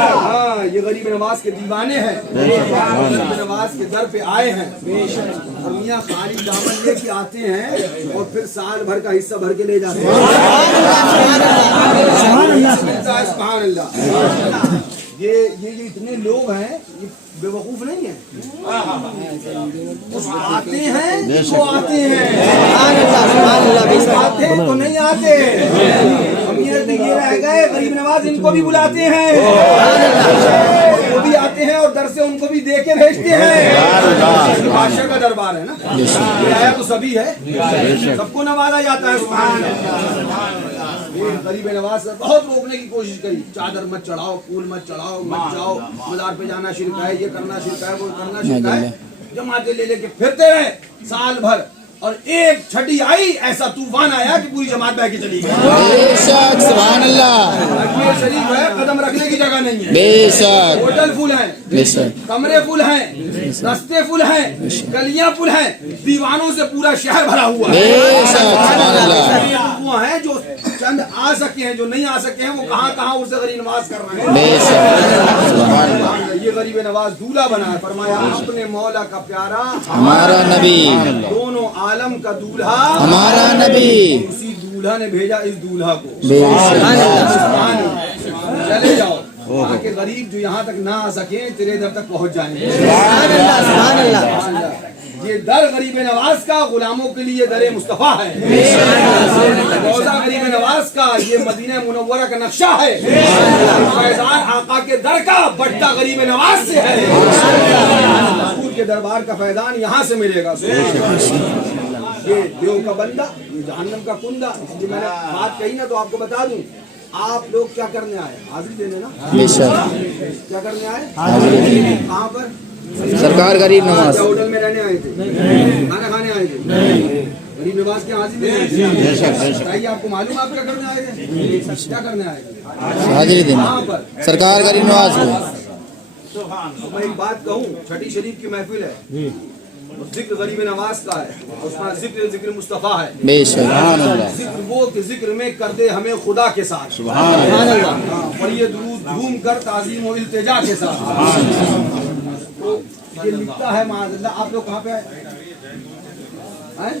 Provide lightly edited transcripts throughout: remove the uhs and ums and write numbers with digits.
हाँ, ये गरीब नवाज के दीवाने हैं, गरीब नवाज के दर पे आए हैं। और मियाँ खाली दामन लेके आते हैं और फिर साल भर का हिस्सा भर के ले जाते हैं। सुभान अल्लाह। ये इतने लोग हैं, ये बेवकूफ नहीं है। आते हैं तो आते हैं, आते हैं तो नहीं आते। ये रह गए गरीब नवाज, इनको भी बुलाते हैं, वो भी आते हैं और दर से उनको भी दे के भेजते हैं। बादशाह का दरबार है ना, आया तो सभी है, सबको नवाजा जाता है। सुभान अल्लाह। गरीब नवाज से बहुत रोकने की कोशिश करी, चादर मत चढ़ाओ, फूल मत चढ़ाओ, मत जाओ, मज़ार पे जाना शिरक है, ये करना शिरक है, वो करना शिरक है। जमाते ले लेके फिरते रहे साल भर, और एक छठी आई, ऐसा तूफान आया कि पूरी जमात बह के चली गई। बेशक, सुभान अल्लाह। अजमेर शरीफ है, कदम रखने की जगह नहीं है। बेशक, होटल फुल है, बेशक, कमरे फुल हैं, रास्ते फुल हैं, गलियां फुल हैं, दीवानों से पूरा शहर भरा हुआ है। वो हैं जो चंद आ सके हैं, जो नहीं आ सके हैं वो कहाँ उनसे गरीब नवाज कर रहे हैं। ये गरीब नवाज दूल्हा बना है, फरमाया अपने मौला का प्यारा हमारा नबी, दोनों आलम का दूल्हा हमारा नबी। उसी दूल्हा ने भेजा इस दूल्हा को। चले जाओ, वहाँ के गरीब जो यहाँ तक ना आ सके तेरे दर तक पहुँच जाएंगे। ये दर गरीब नवाज का गुलामों के लिए दर मुस्तफा है। रोज़ा गरीब नवाज का ये मदीना मुनव्वरा का नक्शा है। फैजान आका के दर का बढ़ता गरीब नवाज से है। हुजूर के दरबार का फैजान यहाँ से मिलेगा। ये देव का बंदा, ये जहन्नम का कुंदा। इसलिए मैंने बात कही ना तो आपको बता दूं, आप लोग क्या करने आए? हाजिरी देने ना। क्या करने आए? कहाँ पर? सरकार गरीब नवाज होटल में रहने आए थे, खाना खाने आए थे, गरीब नवाज के हाजिरी देने। बताइए, आपको मालूम आप क्या करने आए थे? क्या करने आए थे? हाजिरी देने। कहाँ पर? सरकार गरीब नवाज को। मैं एक बात कहूँ, छठी शरीफ की महफिल है, जिक्र गरीब नवाज का है, उसका जिक्र मुस्तफा है। जिक्र वो कि जिक्र में कर दे हमें खुदा के साथ, और ये दुरूद झूम कर ताज़ीम और इल्तिजा के साथ। तो ये लिखता है माज़अल्लाह। आप लोग कहाँ पे आए?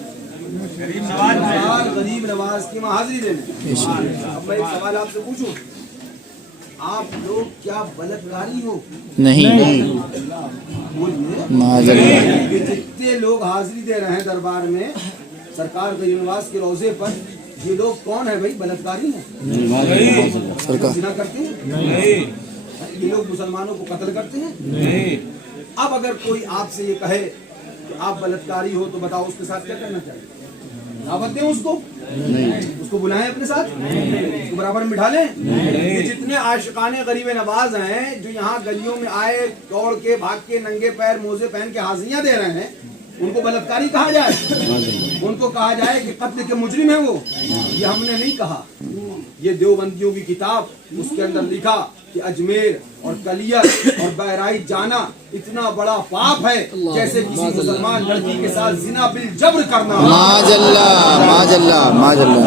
गरीब नवाज की हाजिरी देने। अब मैं एक सवाल आपसे पूछूं, आप लोग क्या बलात्कारी हो? नहीं, बोलिए। जितने लोग हाजिरी दे रहे हैं दरबार में सरकार गरीब नवाज के रोजे पर, ये लोग कौन है भाई? बलात्कारी हैं? जिना करते हैं? ये लोग मुसलमानों को कत्ल करते हैं? अब अगर कोई आपसे ये कहे कि आप बलात्कारी हो तो बताओ उसके साथ क्या करना चाहिए? दावत दें उसको? उसको बुलाएं अपने साथ, उसको बराबर में बिठा लें। ये जितने आशिकाने गरीब नवाज हैं जो यहाँ गलियों में आए, दौड़ के भाग के नंगे पैर मोजे पहन के हाजिरियां दे रहे हैं, उनको बलात्कारी कहा जाए? उनको कहा जाए कि कत्ल के मुजरिम है वो? ये हमने नहीं कहा। ये देवबंदियों की किताब, उसके अंदर लिखा कि अजमेर और कलियत और बहराइच जाना इतना बड़ा पाप है जैसे किसी मुसलमान लड़की के साथ जिना बिल जब्र करना। माजल्लाह, माजल्लाह, माजल्लाह।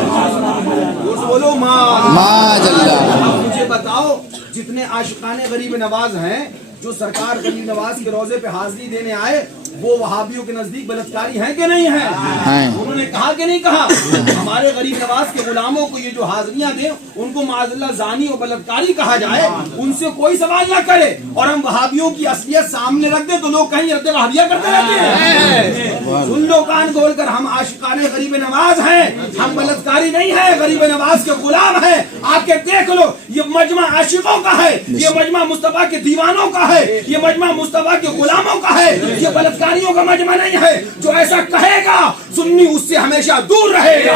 बोलो माजल्लाह। मुझे बताओ, जितने आशिकाने गरीब नवाज हैं जो सरकार गरीब नवाज के रोजे पे हाजिरी देने आए, वो वहाबियों के नजदीक बलात्कारी हैं कि नहीं है? उन्होंने कहा कि नहीं कहा? हमारे गरीब नवाज के गुलामों को ये जो हाजिरियां दे, उनको माज़अल्लाह जानी और बलात्कारी कहा जाए, उनसे कोई सवाल ना करे, और हम वहाबियों की असलियत सामने रख दे तो लोग कहीं रद्द वहाबिया करते रहते हैं। सुन लो कान खोल कर, हम आशिकाने गरीब नवाज हैं, हम बलात्कारी नहीं है, गरीब नवाज के गुलाम है। आके देख लो, ये मजमा आशिकों का है, ये मजमा मुस्तफा के दीवानों का है, ये मजमा मुस्तफा के गुलामों का है, ये बलात्कारियों का मजमा नहीं है। जो ऐसा कहेगा सुन्नी उससे हमेशा दूर रहेगा।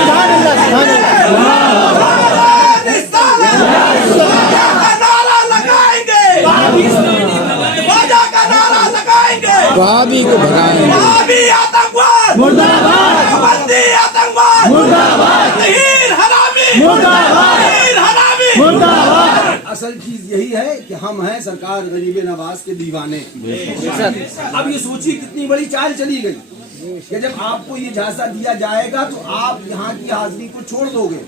नारा लगाएंगे, नारा लगाएंगे, वहाबी को भगाएंगे, वहाबी आतंकवाद मुर्दाबाद, बंदी आतंकवाद मुर्दाबाद, तहीर हरामी मुर्दाबाद, तहीर हरामी मुर्दाबाद। असल चीज यही है कि हम हैं सरकार गरीब नवाज के दीवाने। अब ये सोचिए कितनी बड़ी चाल चली गई कि जब आपको ये झांसा दिया जाएगा तो आप यहाँ की हाजिरी को छोड़ दोगे,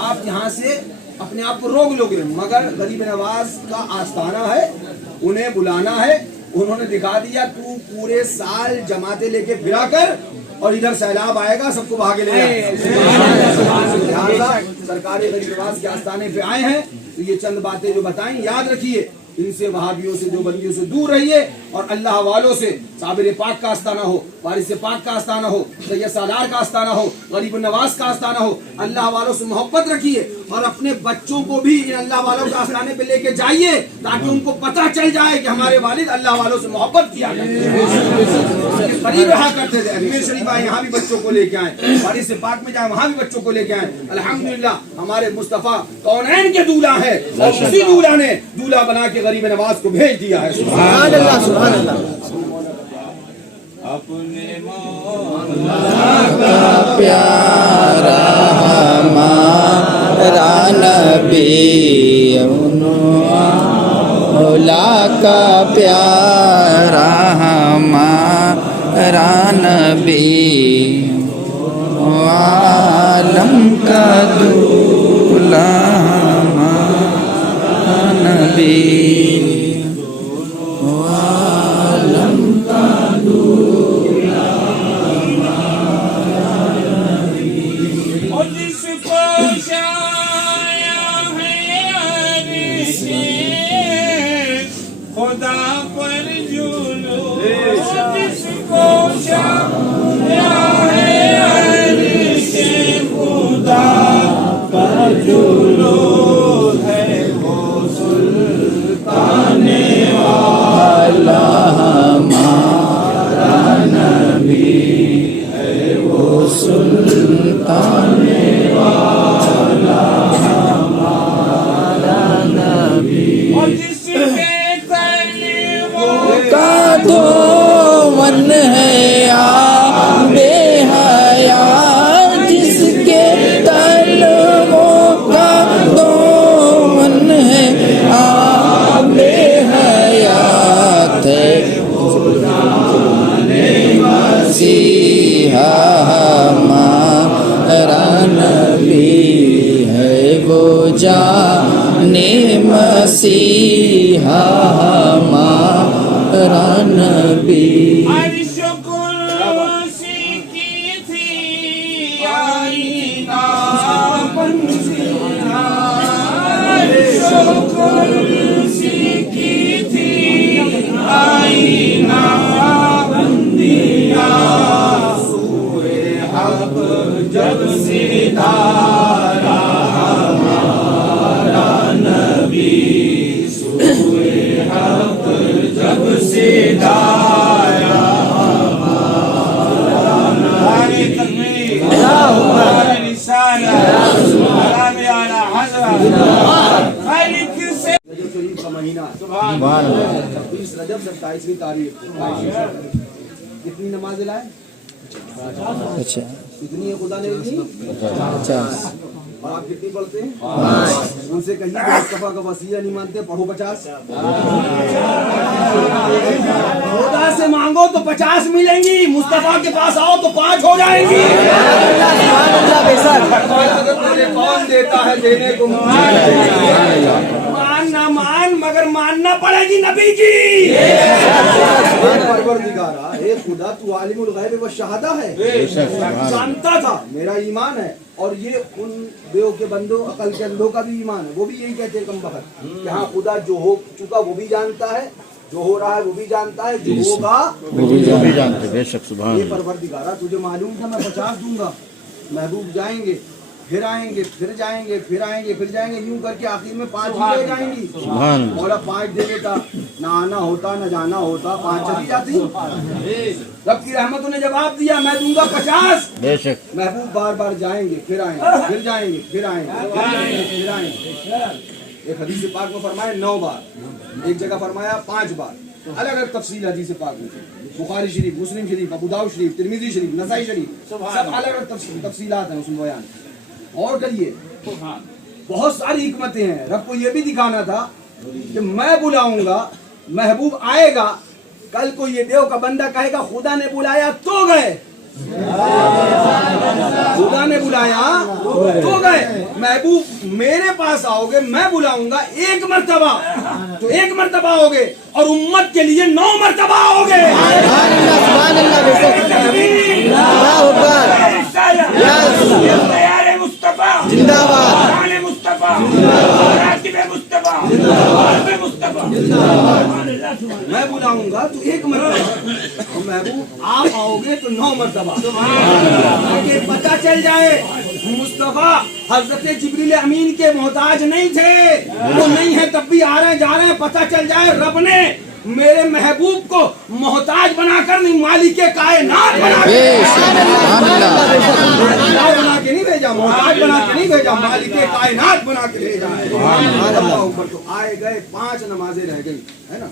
आप यहाँ से अपने आप को रोक लोगे, मगर गरीब नवाज का आस्थाना है, उन्हें बुलाना है। उन्होंने दिखा दिया तू पूरे साल जमाते लेके फिरा कर और इधर सैलाब आएगा सबको भागे ले लिहाजा सरकार गरीब नवाज के आस्थाने पे आए हैं तो ये चंद बातें जो बताएं याद रखिए। इनसे वहाबियों से जो बंदियों से दूर रहिए और अल्लाह वालों से साबिर पाक का आस्थाना हो, वारिस पाक का आस्थाना हो, सैयद सालार का आस्थाना हो, गरीब नवाज का आस्थाना हो, अल्लाह वालों से मोहब्बत रखिए और अपने बच्चों को भी इन अल्लाह वालों के आस्थाने पे लेके जाइए ताकि उनको पता चल जाए कि हमारे वालिद अल्लाह वालों से मोहब्बत किया करीब रहा करते थे। अजमेर शरीफ आए यहाँ भी बच्चों को लेके आए, वारिस पाक में जाए वहाँ भी बच्चों को लेके आए। अल्हम्दुलिल्लाह हमारे मुस्तफा कौनैन के दूल्हा है और उसी दूल्हा ने दूल्हा बना के गरीब नवाज को भेज दिया है। सुभान अल्लाह, सुभान अल्लाह। अपने प्यारा हमारा नबी, मौला का प्यारा हमारा नबी, आलम का दूल्हा हमारा नबी, खुदा पर जुलूम जिसको शाया है अरशे खुदा पर जुलूम है वो सुल्ताने वाला हमारा नबी है, वो सुल्ताने वाला हमारा नबी। और जिसके का दो मन है बेहया, जिसके तलवों का दो मन है बेहयात, मसीहा हमारा नबी है, वो जाने मसीहा हमारा नबी। अर्श कुर्सी की थी आईना बंसिया, अर्श कुर्सी की थी आईना बंदिया, सूए हक जब सितारा हमारा नबी, सूए हक जब सितारा हमारा नबी, तकबीर हमारा रिसाला सलाम अला हज़रत खालिक से शरीफ का महीना सुभान अल्लाह। 26 रजब 27वीं तारीख कितनी नमाज लाए? अच्छा, कितनी है खुदा ने दी? 50। और आप कितनी पढ़ते हैं? उनसे कहिए कि मुस्तफा का वसीला नहीं मानते, पढ़ो 50। खुदा से मांगो तो 50 मिलेंगी, मुस्तफा के पास आओ तो 5 हो जाएंगी। कौन देता है देने को, मान ना मान मगर मानना पड़ेगी नबी की। परवरदिगारा ए खुदा तू आलिमुल गैब व शहादा है, जानता था मेरा ईमान है और ये उन बेव के बंदों अकल के अंधों का भी ईमान है। वो भी यही कहते हैं कम बखत कि हाँ खुदा जो हो चुका वो भी जानता है, जो हो रहा है वो भी जानता है, जो होगा वो भी जानता है। बेशक सुभान ये परवरदिगारा तुझे मालूम था मैं 50 दूंगा, महबूब जाएंगे फिर आएंगे फिर जाएंगे फिर आएंगे फिर जाएंगे, यूं करके आखिर में 5 ही रह जाएंगी। मौला 5 दे देता, ना आना होता ना जाना होता, 5 चली जाती। रब की रहमत ने जवाब दिया मैं दूंगा 50। बेशक महबूब बार बार जाएंगे फिर आएंगे फिर जाएंगे फिर आएंगे फिर आएंगे। एक हदीस पाक में फरमाया 9 बार, एक जगह फरमाया 5 बार। अलग अलग तफसील हदीस पाक में, बुखारी शरीफ, मुस्लिम शरीफ, अबू दाऊद शरीफ, तिरमिजी शरीफ, नसाई शरीफ, सब अलग अलग तफसीलात हैं उसमें बयान। और करिए बहुत सारी हिकमतें हैं। रब को ये भी दिखाना था कि मैं बुलाऊंगा, महबूब आएगा, कल को ये देव का बंदा कहेगा खुदा ने बुलाया तो गए, खुदा ने बुलाया तो गए। महबूब मेरे पास आओगे, मैं बुलाऊंगा एक मर्तबा तो एक मरतबा आओगे, और उम्मत के लिए 9 मरतबा आओगे। मुस्तफा जिंदाबाद, मुस्तफा मुस्तफा मुस्तफा। मैं बुलाऊंगा तो एक मरतबा, और महबूब आप आओगे तो 9 मरतबा, ताकि पता चल जाए मुस्तफा हजरत जिब्रील अमीन के मोहताज नहीं थे, वो नहीं है तब भी आ रहे जा रहे हैं। पता चल जाए रब ने मेरे महबूब को मोहताज बनाकर नहीं, मालिक कायनात बना के नहीं भेजा, मोहताज बना के नहीं भेजा, मालिक कायनात बना के भेजा। ऊपर तो आए गए, 5 नमाजें रह गई, है ना।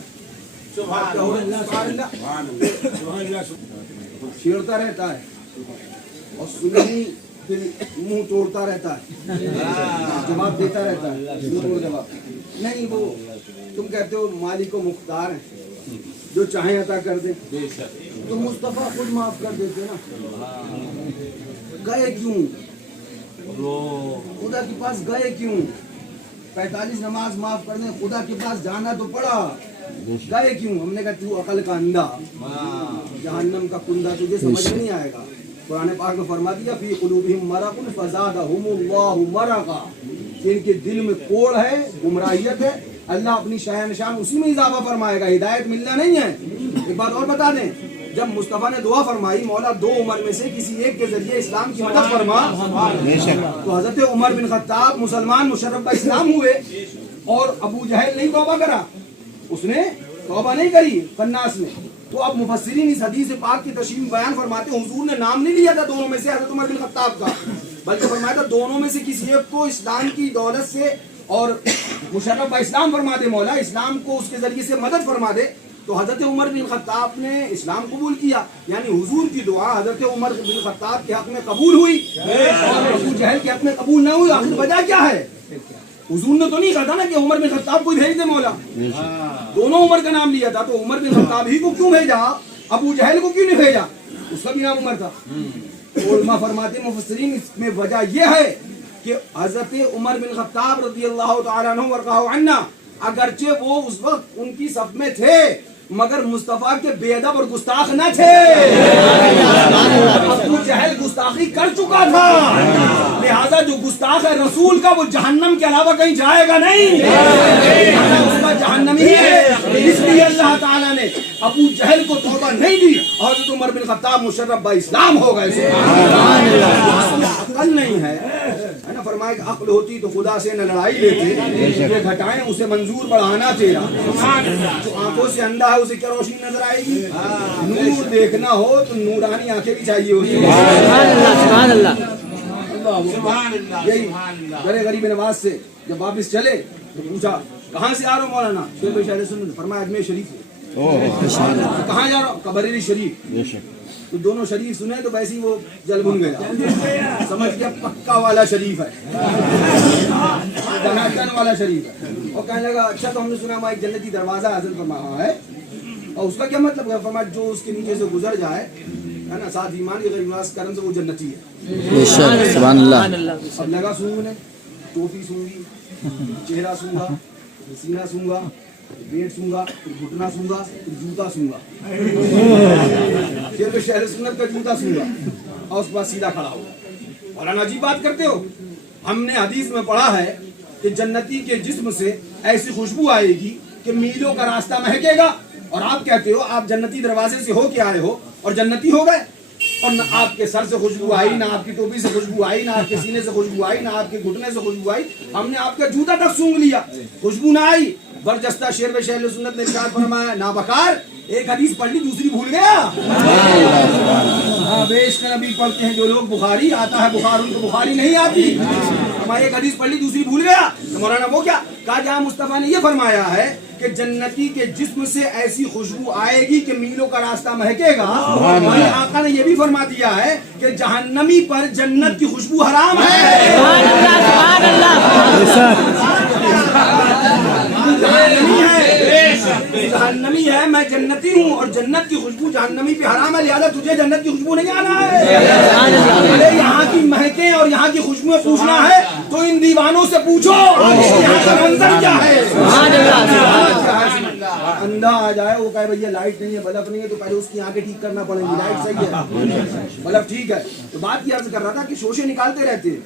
छेड़ता रहता है और सुननी फिर मुंह तोड़ता रहता है, जवाब देता रहता है, जवाब नहीं। वो तुम कहते हो मालिक को मुख्तार है, जो चाहे अता कर दे, तो मुस्तफा खुद माफ कर देते ना। गए क्यों खुदा के पास, गए क्यों? 45 नमाज माफ कर दे, खुदा के पास जाना तो पड़ा, गए क्यों? हमने कहा तू अकल का अंधा, जहन्नम का कुंदा तुझे समझ में नहीं आएगा। कुरान पाक में फरमा दिया फी कुलूबिहिम मरक़ुन फ़ज़ादहुमुल्लाहु मरक़ा, इनके दिल में कोड़ है, गुमराहियत है, अल्लाह अपनी शान शान उसी में इजाफा फरमाएगा, हिदायत मिलना नहीं है। एक बात और बता दें, जब मुस्तफा ने दुआ फरमाई मौला 2 उमर में से किसी एक के जरिए इस्लाम की मदद फरमा, तो हजरत उमर बिन खत्ताब मुसलमान मुशर्रफ इस्लाम हुए, और अबू जहल नहीं तौबा करा, उसने तौबा नहीं करी कन्नास में। तो अब मुफस्सिरीन इस हदीस पाक की तशरीह बयान फरमाते हैं, हुजूर ने नाम नहीं लिया था दोनों में से हजरत उमर बिन खत्ताब का, बल्कि फरमाया था दोनों में से किसी एक को इस्लाम की दौलत से और मुशर्रफ इस्लाम फरमा दे, मौला इस्लाम को उसके जरिए से मदद फरमा दे। तो हजरत उमर बिन खत्ताब ने इस्लाम कबूल किया, यानी हुजूर की दुआ हजरत उमर बिन खत्ताब के हक में कबूल हुई और अबू जहल के हक में कबूल न हुई। आखिर वजह क्या है? हुजूर ने तो नहीं कहा था ना कि उमर बिन खत्ताब को भेज दे मौला, दोनों उमर का नाम लिया था, तो उमर बिन खत्ताब ही को क्यों भेजा, अबू जहल को क्यों नहीं भेजा? उसका भी नाम उमर था। उलमा फरमाते मुफस्सिरीन इसमें वजह यह है कि हजरत उमर बिन खत्ताब रज़ियल्लाहु तआला अन्हु वरक़ाहु अन्ना, अगरचे वो उस वक्त उनकी सफ में थे, मगर मुस्तफा के बेअदब और गुस्ताख न थे। अबू जहल गुस्ताखी कर चुका था, लिहाजा जो गुस्ताख है रसूल का, वो जहन्नम के अलावा कहीं जाएगा नहीं, उसका जहन्नमी है। इसलिए अल्लाह ताला ने अबू जहल को तौबा नहीं दी, और हज़रत उमर बिन खत्ताब मुशर्रफ बा इस्लाम हो गए। अकल नहीं है ना, फरमाया कि अक्ल होती तो खुदा से न लड़ाई लेते, ये घटाएं उसे मंजूर बढ़ाना तेरा। जो आंखों से अंधा है उसे क्या रोशनी नजर आएगी? नूर देखना हो तो नूरानी आंखें भी चाहिए होती है। यही गरे गरीब नवाज से जब वापिस चले तो पूछा कहाँ से आ रहा हो मौलाना? फरमाया अजमेर शरीफ से। कहाँ जा रहा हूँ? बरेली शरीफ। तो दोनों शरीफ सुने तो वैसे ही वो जल भुन गया, समझ गया पक्का वाला शरीफ है, धनाधन वाला शरीफ है। और कहने लगा अच्छा तो हमने सुना हमारा एक जन्नती दरवाजा हासिल फरमा है, और उसका क्या मतलब है? फरमाया जो उसके नीचे से गुजर जाए, है ना, साथ ईमान के गरीबास करम से वो जन्नती है। सुभान अल्लाह। अब लगा सूंघने, टोपी सूंघी, चेहरा सूंघा, सीना सूंघा, पेट सूंघा, फिर घुटना सूंघा, फिर जूता सूंघा, फिर शहर सुन्नत का जूता सूंघा, और उसके बाद सीधा खड़ा हुआ। और अजीब बात करते हो, हमने हदीस में पढ़ा है कि जन्नती के जिस्म से ऐसी खुशबू आएगी कि मीलों का रास्ता महकेगा, और आप कहते हो आप जन्नती दरवाजे से हो के आए हो और जन्नती हो गए, और ना आपके सर से खुशबू आई, ना आपकी टोपी से खुशबू आई, ना आपके सीने से खुशबू आई, ना आपके घुटने से खुशबू आई, हमने आपका जूता तक सूंघ लिया, खुशबू ना आई। बरजस्ता शेर व शहर सुन्नत ने इरशाद फरमाया ना बकार, एक हदीस पढ़ ली दूसरी भूल गया। हाँ बेश नबी पढ़ते हैं जो लोग, बुखारी आता है बुखार उनको बुखारी नहीं आती। हमारी एक हदीस पढ़ ली दूसरी भूल गया, तो मौलाना वो क्या कहा? जहाँ मुस्तफा ने ये फरमाया है कि जन्नती के जिस्म से ऐसी खुशबू आएगी कि मीलों का रास्ता महकेगा, वहीं आका ने ये भी फरमा दिया है कि जहन्नमी पर जन्नत की खुशबू हराम है। जहन्नमी है जहन्नमी है, मैं जन्नती हूँ, और जन्नत की खुशबू जहन्नमी पे हराम है, लिहाजा तुझे जन्नत की खुशबू नहीं आना है। अरे यहाँ की महकें और यहाँ की खुशबुएं पूछना है तो इन दीवानों से पूछो यहाँ का मंजर क्या है। अंधा आ जाए, वो कहे भैया लाइट नहीं है, बल्ब नहीं है, तो पहले उसकी आंखें ठीक करना पड़ेगी। लाइट सही है, बल्ब ठीक है। तो बात ये अर्ज कर रहा था कि शोशे निकालते रहते हैं,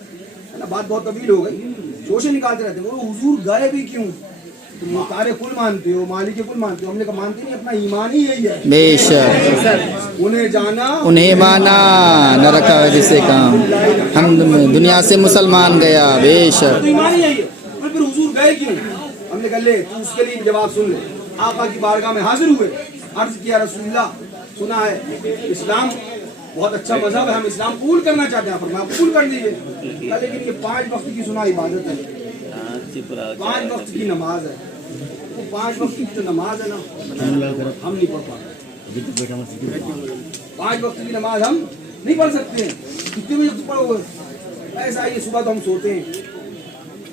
है ना, बात बहुत तवील हो गई। शोशे निकालते रहते हैं, वो हुजूर गए भी क्यों? तुम सारे कुल मानते हो, मालिक के कुल मानते हो, हमने कहा मानते नहीं, अपना ईमान ही यही है। बेशक उन्हें जाना उन्हें माना, न रखा वजह से काम, हम दुनिया से मुसलमान गया। बेशक तो ईमान ही यही है। और फिर हुजूर गए क्यों? हमने कहा ले तू उसके लिए जवाब सुन ले। आका की बारगाह में हाजिर हुए, अर्ज किया रसूलुल्लाह, सुना है इस्लाम बहुत अच्छा मजहब है, हम इस्लाम कबूल करना चाहते हैं। फरमाया कबूल कर दीजिए, लेकिन ये 5 वक्त की सुना इबादत है, 5 वक्त की नमाज है, वो 5 वक्त की जो नमाज है ना हम नहीं पढ़ पाते। 5 वक्त की नमाज हम नहीं पढ़ सकते हैं। कितने बजे पढ़ोगे? ऐसा ही सुबह तो हम सोते हैं,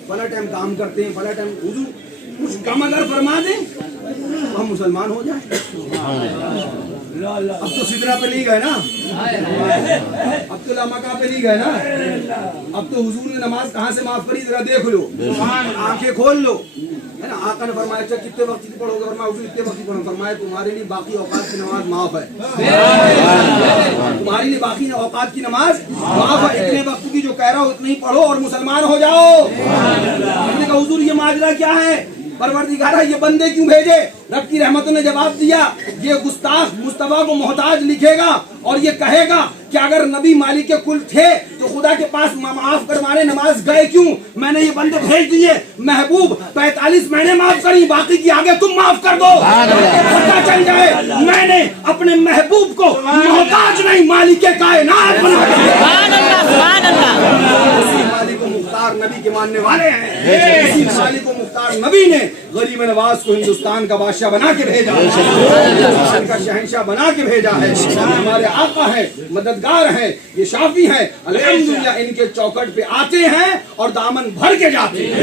फला टाइम काम करते हैं, फला टाइम हुजूर कुछ कम अगर फरमा दें तो हम मुसलमान हो जाए। अब तो सिदरा पे नहीं गए ना, अब तो लामाका पे नहीं गए ना, अब तो हुजूर ने नमाज कहाँ से माफ करी जरा देख लो, आंखें खोल लो, है ना। आका ने फरमाया अच्छा कितने वक्त की पढ़ोगे? फरमाया हुजूर इतने वक्त की पढ़ो। फरमाया तुम्हारे लिए बाकी औकात की नमाज माफ है, तुम्हारे लिए बाकी औकात की नमाज माफ है। इतने वक्त की जो कह रहा हो उतनी पढ़ो और मुसलमान हो जाओ। हमने कहा हुजूर ये माजरा क्या है? परवरदिगारा ये बंदे क्यों भेजे? रब की रहमतों ने जवाब दिया, ये गुस्ताख मुस्तफा को मोहताज लिखेगा और ये कहेगा कि अगर नबी मालिक के कुल थे तो खुदा के पास माफ करवाने नमाज गए क्यों? मैंने ये बंदे भेज दिए, महबूब 45 महीने माफ करी, बाकी की आगे तुम माफ कर दो, पता चल जाए मैंने अपने महबूब को मोहताज नहीं मालिक के कायनात बना मालिक मुख्तार नबी के मानने वाले हैं। इसी मालिक मुख्तार नबी ने गरीब नवाज को हिंदुस्तान का बादशाह बना के भेजा, हिंदुस्तान का शहंशाह बना के भेजा है। हमारे आका है, मददगार है, ये शाफी है, अल्हम्दुलिल्लाह इनके चौखट पे आते हैं और दामन भर के जाते हैं।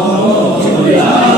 Oh